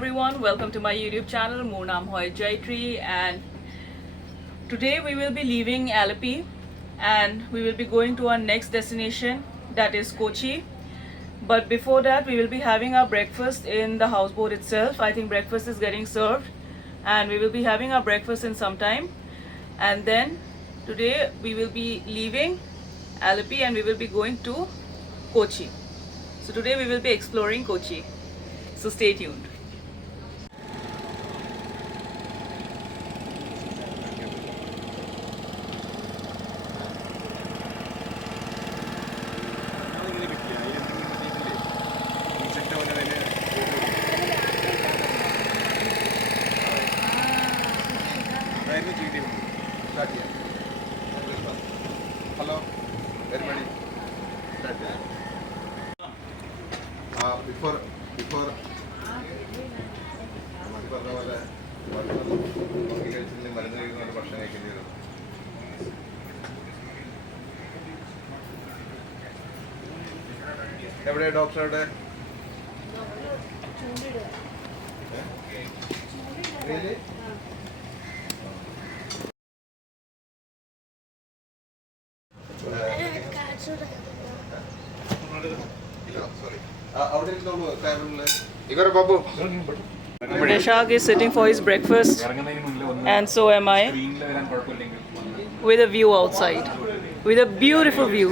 everyone, welcome to my YouTube channel. More naam hoy Jaitri, and today we will be leaving Alleppey and we will be going to our next destination, that is Kochi. But before that we will be having our breakfast in the houseboat itself. I think breakfast is getting served and we will be having our breakfast in some time, and then today we will be leaving Alleppey and we will be going to Kochi. So today we will be exploring Kochi. So stay tuned. Hello, everybody. Before പറഞ്ഞ പോലെ മരുന്ന് കഴിക്കുന്ന ഭക്ഷണം കഴിക്കേണ്ടി വരും. എവിടെ doctor എവിടെ? Vishak is sitting for his breakfast, and so am I, with a view outside, with a beautiful view.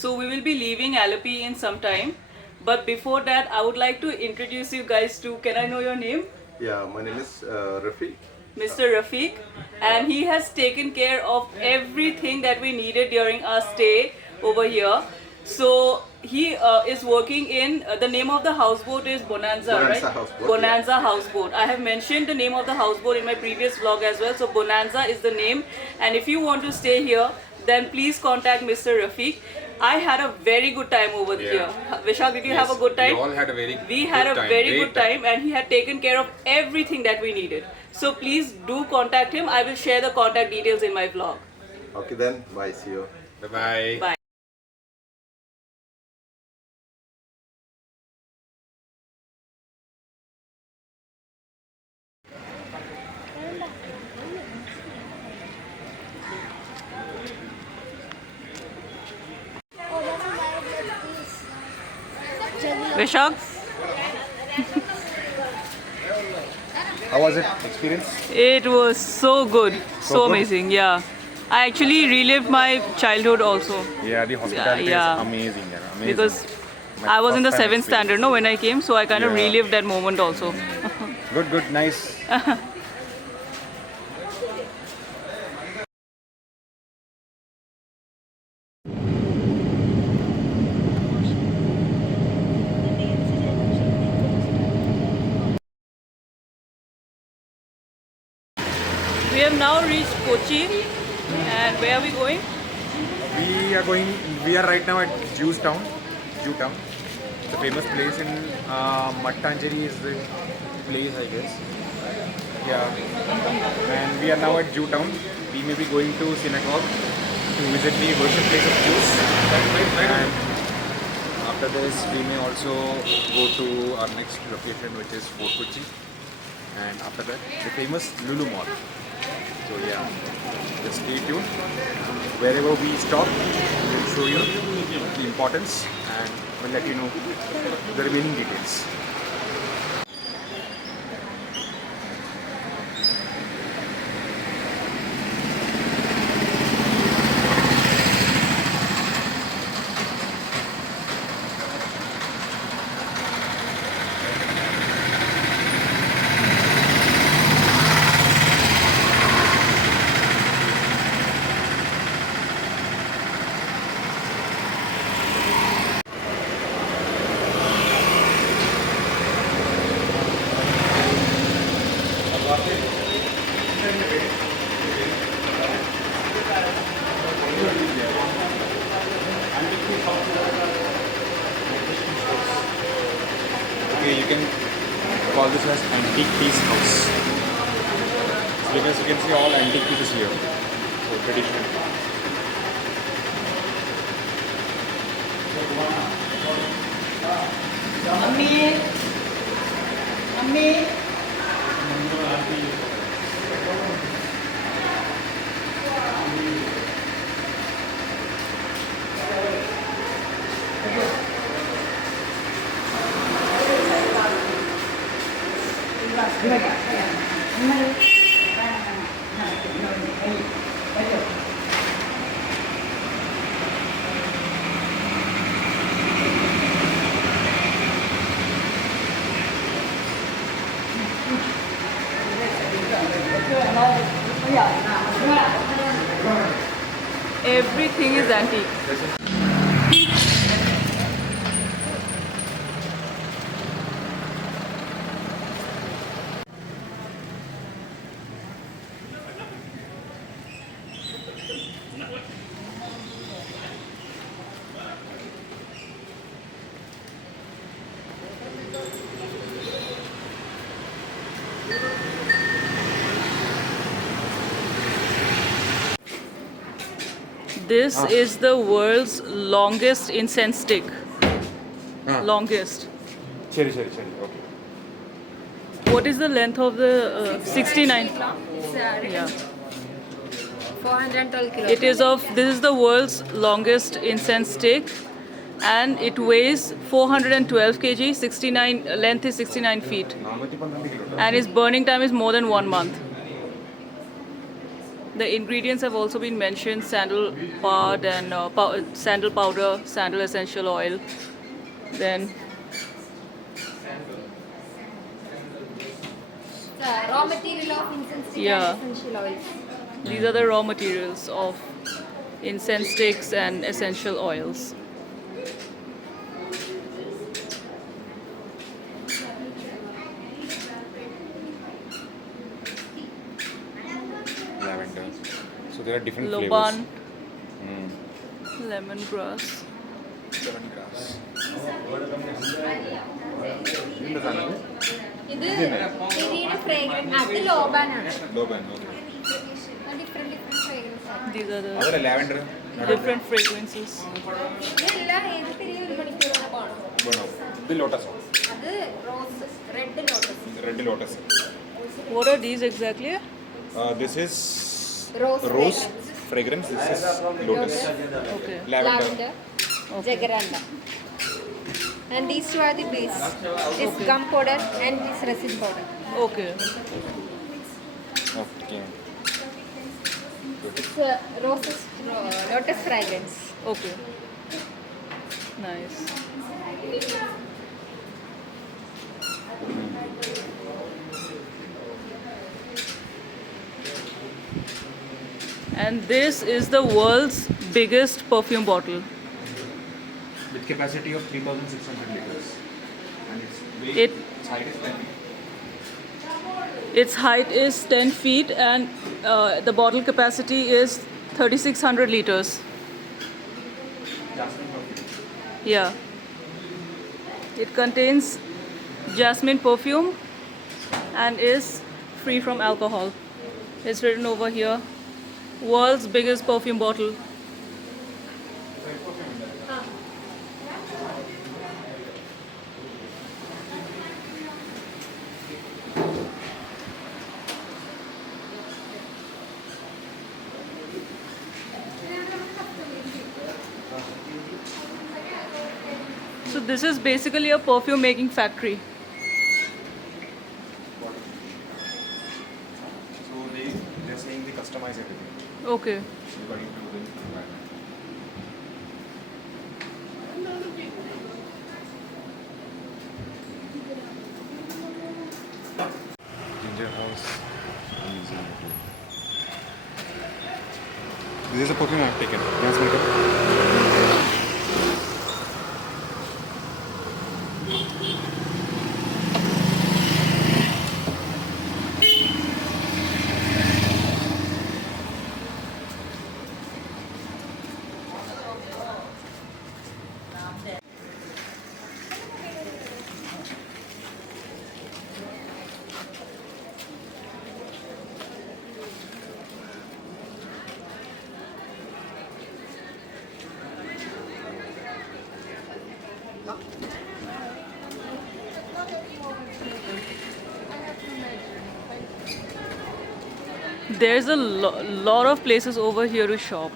So we will be leaving Alleppey in some time, but before that I would like to introduce you guys to, can I know your name? Yeah, my name is Rafiq. Mr. Rafiq, and he has taken care of everything that we needed during our stay over here. So he is working in, the name of the houseboat is Bonanza, right? Houseboat, Bonanza Houseboat. I have mentioned the name of the houseboat in my previous vlog as well. So Bonanza is the name, and if you want to stay here, then please contact Mr. Rafiq. I had a very good time over here. Vishak, did you have a good time? We all had a very We good had a time, very great good time, and he had taken care of everything that we needed. So please do contact him. I will share the contact details in my vlog. Okay then, bye, see you. Bye-bye. Bye. Vishak? How was it? Experience? It was so good, so good? amazing, yeah. I actually relived my childhood also, Yeah, the hospitality Yeah. is amazing. Yeah, amazing. because My I was in the first time 7th standard, no, when I came, so I kind of Yeah. relived that moment also. Good, nice. We have now reached Kochi, and where are we going? We are right now at Jewtown. It's a famous place in Mattancheri is the place, I guess. Yeah. And we are now at Jewtown. We may be going to synagogue to visit the worship place of Jews. And after this, we may also go to our next location, which is Fort Kochi. And after that, the famous Lulu Mall. So yeah, just stay tuned. Wherever we stop, we will show you the importance and we'll let you know the remaining details. Okay, you can call this as antique piece house. So because you can see all antique pieces here. So traditional. Everything is antique. This is the world's longest incense stick. Longest. Cherry. Okay. What is the length of the 69? Yeah. 412 kilos. This is the world's longest incense stick, and it weighs 412 kg. 69 length is 69 feet, 412 kilo. and its burning time is more than 1 month. The ingredients have also been mentioned: sandal pod and sandal powder, sandal essential oil. Then Raw material of incense stick Yeah. and essential oils. these are the raw materials of incense sticks and essential oils. Lavender. So there are different Loban, flavors. lemongrass. Lemongrass. ഇത് ചെറിയൊരു fragrance. അത് ലോബാനാണ്. Loban. Okay. Different fragrance ആണ്. These are the അതല്ല lavender. different fragrances. ഇതെല്ലാം ഏത് ചെറിയ ഒരു മണിക്കൂറാണ് പോകണം. Bueno. ഇത് ലോട്ടസ്. അത് rose red lotus. Red lotus. What are these exactly? This is Rose fragrance. This is lotus. Okay. Lavender. lavender, jacaranda. And these two are the base. This gum powder and this resin powder. Okay. Okay. It's lotus fragrance. Okay. Nice. And this is the world's biggest perfume bottle. With capacity of 3,600 liters. And its weight, It- its height is 10 feet. Its height is 10 feet and the bottle capacity is 3,600 liters. Jasmine perfume. Yeah. It contains jasmine perfume and is free from alcohol. It's written over here. World's biggest perfume bottle. So this is basically a perfume making factory. So they're saying they customize everything. Okay. According to the requirement. Ginger house. Amazing. This is a perfume I've taken. Can I smell it? There's a lot of places over here to shop.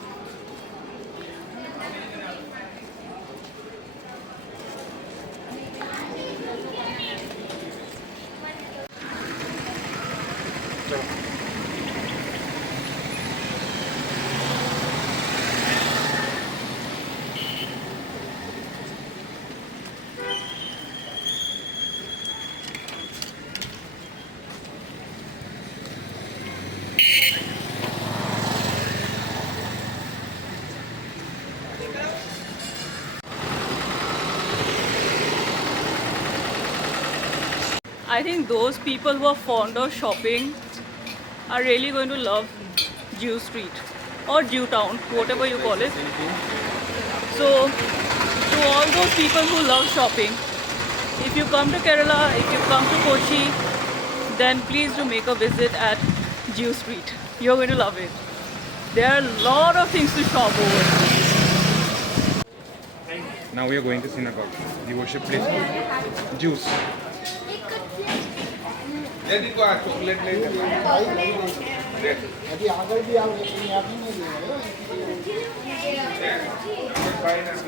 I think those people who are fond of shopping are really going to love Jew Street or Jew Town, whatever you call it. So, to all those people who love shopping, if you come to Kerala, if you come to Kochi, then please do make a visit at Jew Street. You're going to love it. There are a lot of things to shop over. Now we are going to synagogue, the worship place. Jews.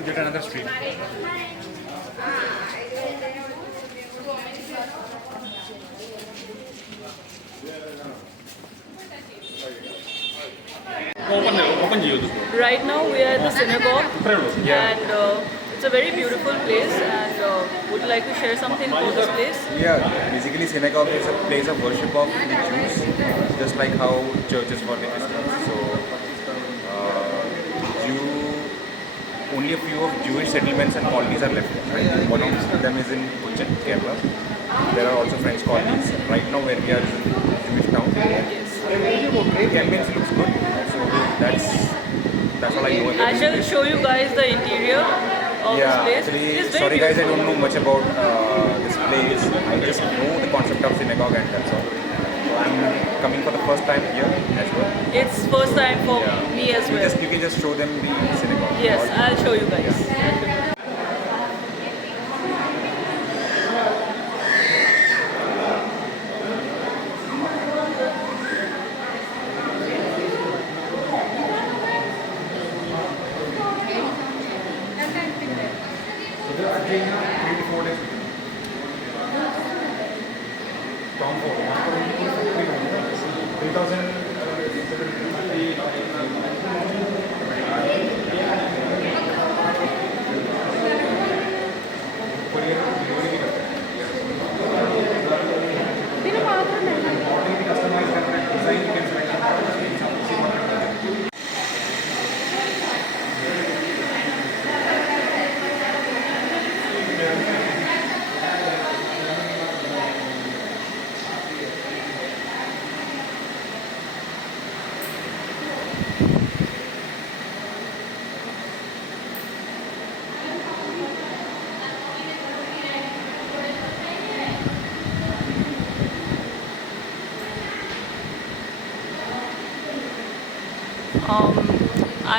Get another street. Right now we are at the synagogue and it's a very beautiful place and would you like to share something about this place? Yeah, basically synagogue is a place of worship of the Jews, just like how church is for the Christians. So, only a few of Jewish settlements and colonies are left. Right? One of them is in Ujjain, Kerala. There are also French colonies. Right now where we are is in Jewish town. Campaigns looks good. So that's all I know about I shall show you guys the interior of this place. Actually, It's very sorry guys, I beautiful. don't know much about this place. I just know the concept of synagogue and that's all. So I'm coming for the first time here as well. It's first time for me as well. You can just show them the synagogue. Yes, I'll show you guys.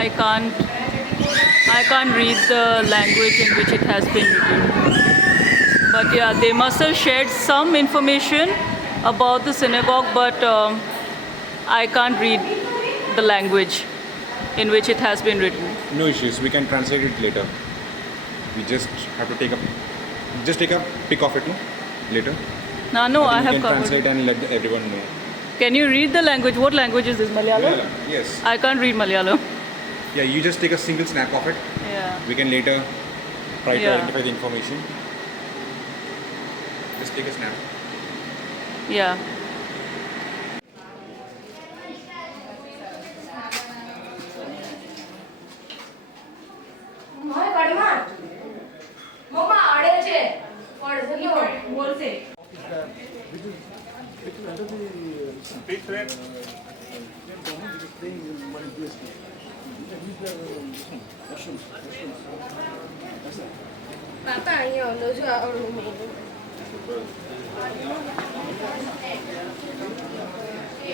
I can't read the language in which it has been written. But yeah, they must have shared some information about the synagogue, but I can't read the language in which it has been written. No issues. We can translate it later. We just have to take a pic of it, no? Later. No, I You have can covered. translate and let everyone know. Can you read the language? What language is this? Malayalam? Yes. I can't read Malayalam. Yeah, you just take a single snap of it. Yeah. We can later try to Yeah. identify the information. Just take a snap. Yeah. Papa, અહીંયા ઓલો જો આ room એ